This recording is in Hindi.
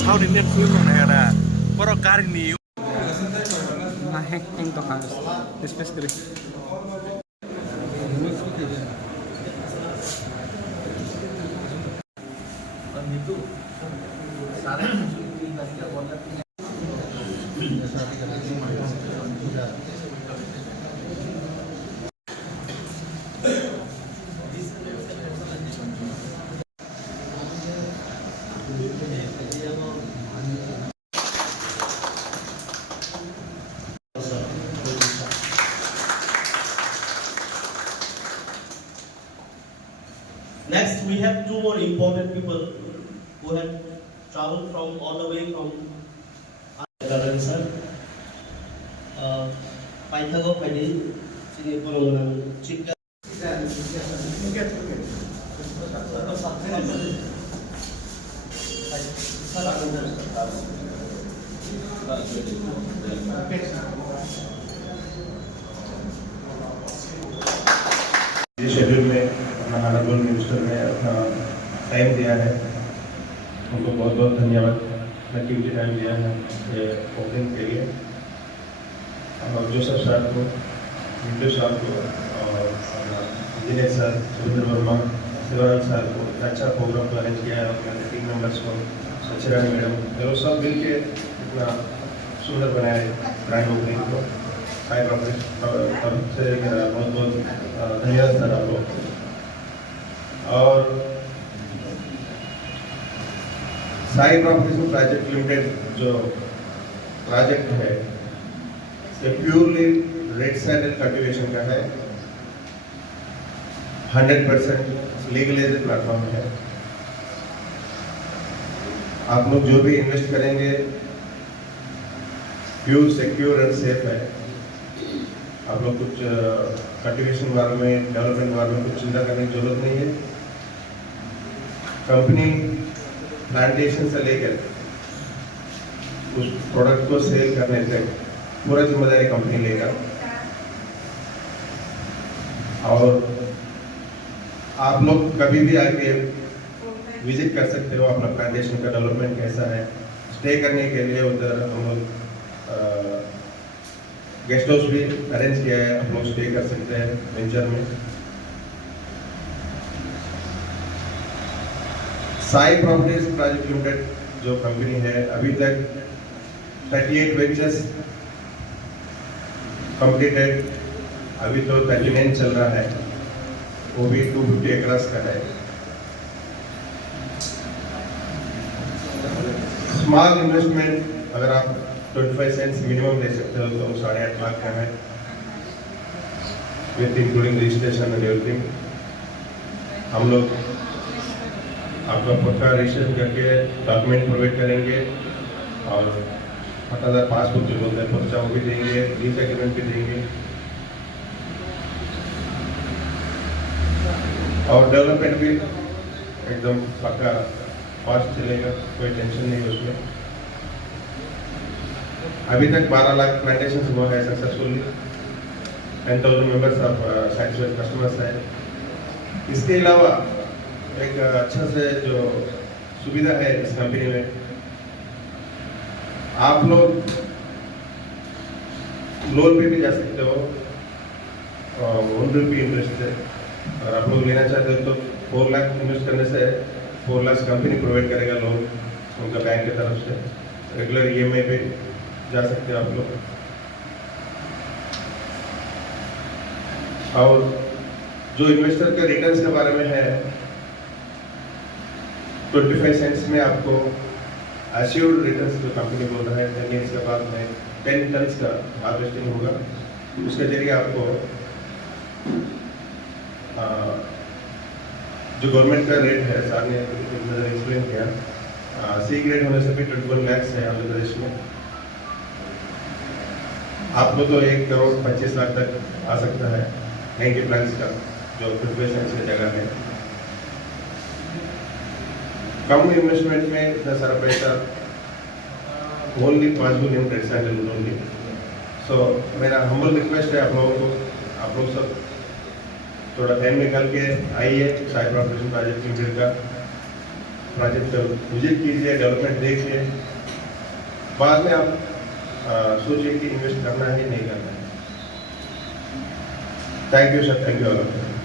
South Indian film na pero karni Nahek yung tokas. Espes kiri. Next, we have two more important people who have traveled from all the way from Garan sir. Paithago Padi, sini pulungan Chika. Schedule में अपना ऑनरेबल मिनिस्टर ने अपना टाइम दिया है, उनको बहुत बहुत धन्यवाद। अपना कीमती टाइम दिया है ये ओपनिंग के लिए। और जोसेफ साहब को, मिंटू साहब को और इंजीनियर सर सुरेंद्र वर्मा, शिवराज साहब को अच्छा प्रोग्राम को अरेंज किया है। और मेरे टीम मेंबर्स को सचिरानी मैडम, वो सब मिल के इतना सुंदर बनाया ग्रैंड ओपनिंग को। साई प्रॉपर्टीज से बहुत बहुत धन्यवाद सर आप लोग। और साई प्रॉपर्टीज प्रोजेक्ट लिमिटेड जो प्रोजेक्ट है ये प्योरली रेड सैंडल कल्टीवेशन का है। 100% लीगलाइज्ड प्लेटफॉर्म है। आप लोग जो भी इन्वेस्ट करेंगे प्योर सिक्योर एंड सेफ है। आप लोग कुछ कल्टीवेशन बारे में, डेवलपमेंट बारे में कुछ चिंता करने की जरूरत नहीं है। कंपनी प्लांटेशन से लेकर उस प्रोडक्ट को सेल करने तक पूरा जिम्मेदारी कंपनी लेगा। और आप लोग कभी भी आके विजिट कर सकते हो, अपना प्लांटेशन का डेवलपमेंट कैसा है। स्टे करने के लिए उधर हम लोग गेस्ट हाउस भी अरेंज किया है, आप लोग स्टे कर सकते हैं वेंचर में। साई प्रॉपर्टीज प्राइवेट लिमिटेड जो कंपनी है अभी तक 38 वेंचर्स कंप्लीटेड, अभी तो 39 चल रहा है, वो भी 250 एकर्स का है। स्मॉल इन्वेस्टमेंट अगर आप 25 सेंट्स मिनिमम ले सकते हो तो 8.5 लाख का है, with including registration and everything. हम लोग आपका पक्का रजिस्ट्रेशन करके डॉक्यूमेंट प्रोवाइड करेंगे और पट्टादार पासबुक जो बोलते हैं पर्चा वो भी देंगे, लीज एग्रीमेंट भी देंगे। और डेवलपमेंट भी एकदम पक्का फास्ट चलेगा, कोई टेंशन नहीं उसमें। अभी तक 12 लाख प्लांटेशन हुआ है successfully. 10,000 members of satisfied customers है। इसके अलावा एक अच्छा से जो सुविधा है इस कंपनी में, आप लोग लोन पे भी जा सकते हो, 1 रुपये इंटरेस्ट है। अगर आप लोग लेना चाहते हो तो 4 लाख इन्वेस्ट करने से 4 लाख कंपनी प्रोवाइड करेगा लोन उनका बैंक की तरफ से। रेगुलर EMI पे जा सकते हैं आप लोग। और जो इन्वेस्टर के रिटर्न्स के बारे में है, 25 सेंट्स में आपको एश्योर्ड रिटर्न्स जो कंपनी बोल रहा है 10 ईयर्स के बाद में 10 टन्स का हार्वेस्टिंग होगा। उसके जरिए आपको जो गवर्नमेंट का रेट है, सर ने एक्सप्लेन किया, सी ग्रेड होने से भी 21 लाख है आंध्र प्रदेश में। आपको तो 1,25 लाख तक आ सकता है 90 प्लान्स का, जो 25 सेंट्स की जगह है। कम इन्वेस्टमेंट में इतना सारा पैसा, only possible in red sandal only. So मेरा हम्बल रिक्वेस्ट है आप लोगों को, आप लोग सब थोड़ा टाइम निकाल के आइए साई प्रॉपर्टीज प्रोजेक्ट लिमिटेड का प्रोजेक्ट विजिट कीजिए, डेवलपमेंट देखिए, बाद में आप सोचिए कि इन्वेस्ट करना है नहीं करना है। Thank you sir, thank you all of you.